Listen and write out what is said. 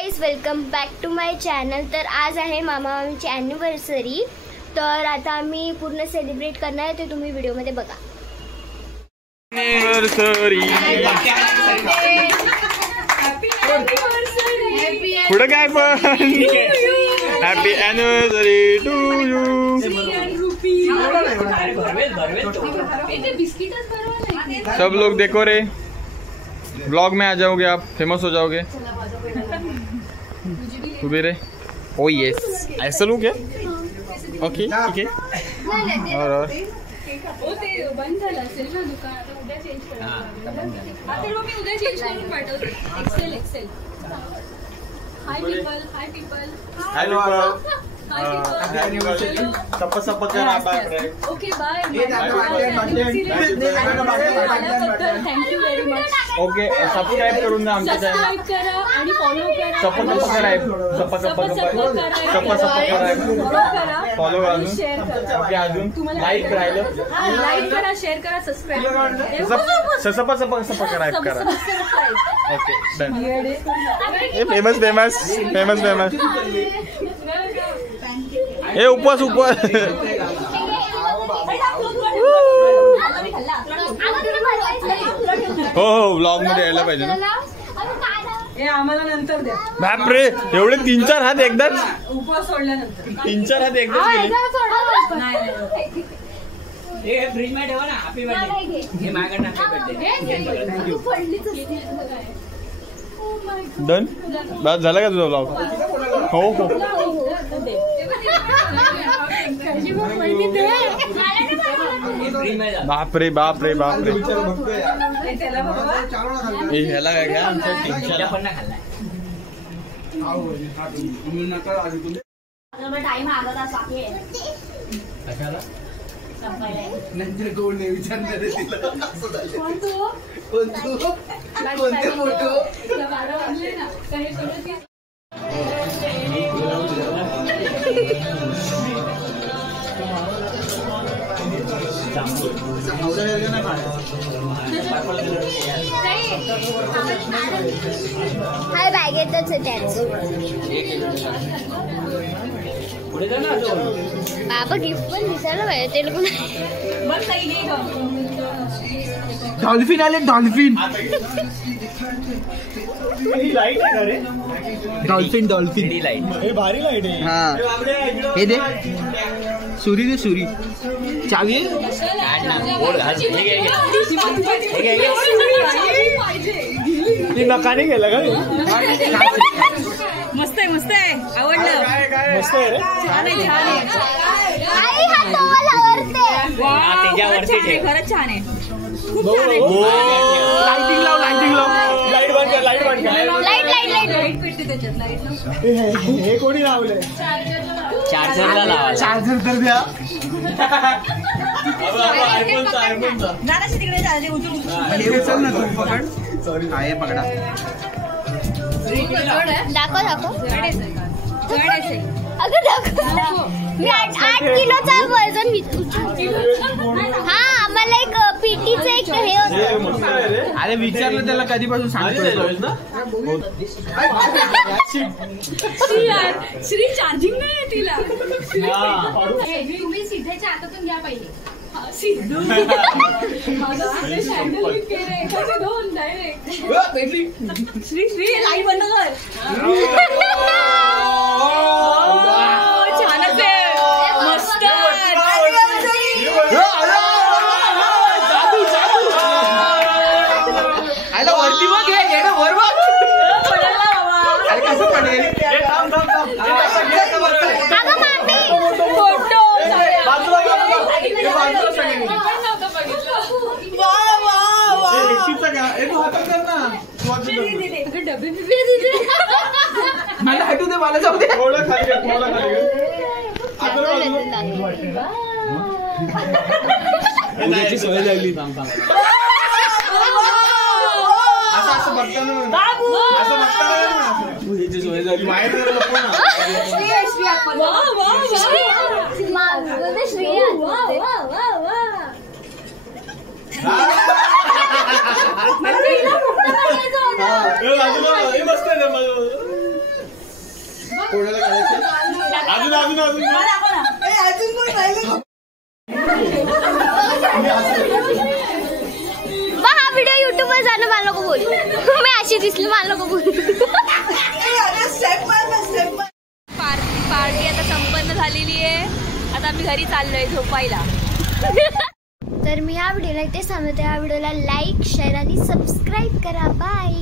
Guys welcome back to my channel. तर आज आहे मामा मामीची ॲनिव्हर्सरी, तर आता आम्ही पूर्ण सेलिब्रेट करणार आहे, ते तुम्ही व्हिडिओमध्ये बघा। पुढे काय पण हॅपी ॲनिव्हर्सरी टू यू। सब लोग देखो रे, ब्लॉग में आ जाओगे आप, फेमस हो जाओगे। तू भी रे। ओ यस, ऐसा लूँ क्या? ओके ठीक है। और बंद झालं असेल ना दुकान, आता उद्या चेंज करू। आता मग मी उद्या चेंज करून पाठवते। Excel hi people, hi people, hi सप्पा करा bye. Okay bye. Thank you very much. Okay subscribe करून द्या आमच्या चॅनल, सबस्क्राइब करा आणि फॉलो करा। फॉलो करा अजून शेअर करा। ओके अजून लाईक राहिलं, लाईक करा, शेअर करा, सबस्क्राइब करा। सप्पा करा। Okay done. फेमस ए उपवास हो व्लॉग मध्ये यायला पाहिजे ना। आम्हाला नंतर द्या। बापरे एवढे 3-4 हात एकदाच, उपवास सोडल्यानंतर 3-4 हात एकदाच गेले। फ्रीज मध्ये ठेवा ना। हॅपी बर्थडे हे माझ्याकडे हॅपी बर्थडे। डन बस झालं का तुझा व्लॉग? हो बापरे ह्याला काय घ्या आमच्या टीमच्या पण नाही खाल्लाय। टाइम आगत बाकी आहे कशाला नंतर कोण नाही विचारणार कोणते फोटो हाय बॅगेतच त्याच पुढे जा ना। बाबा गिफ्ट पण दिसायला पाहिजे ते लोक। डॉल्फिन आले, डॉल्फिन लाईट हे भारी लाईट आहे। हा हे दे सुरी, दे सुरी, चावी ती नकाने गेलं का? मस्त आहे, आवडलं। मस्त आहे रे। छान आहे। आई हा टॉवल आवडते। त्याच्यावरती ठेव। खरंच छान आहे, खूप छान आहे। लाइटिंग लाव लाईट बंद कर लाईट पेटते त्याच्यात, लाईट लाव। हे कोणी लावलंय? चार्जरला लावा। चार्जर तर द्या। आयफोनचा दादाशी तिकडे चालते, हे उचल ना तू, पकड। सॉरी आहे पकडा। दाखव अगं दाखव। मी 8 किलोचा वजन हा आम्हाला एक पीटीचं एक हे होतं। अरे विचारलं त्याला कधीपासून सांगतोय श्री चार्जिंग नाही तिला। तुम्ही सिद्धेच्या हातातून घ्या पहिले। सिद्धू दोन डायरेक्ट। श्री लाईट बंद कर। छानच आहे, मस्त। आयला वरती बघ, हे वर बघ। अरे कसं पडेल? मला हटू दे, मला जाऊ दे। थोडं खाली उद्याची सवय लागली। असं बघताना उद्याची सवय झाली माहिती श्री कोणाला काढायचं? अजून अजून अजून हा व्हिडिओ युट्यूबवर जाणं मला नको बोल. मी अशी दिसली मला नको बोल. पार्टी आता संपन्न झालेली आहे. आता आम्ही घरी चाललोय झोपायला. तर मी या व्हिडिओला इथे सांगते. या व्हिडिओला लाईक शेअर आणि सबस्क्राईब करा. बाय.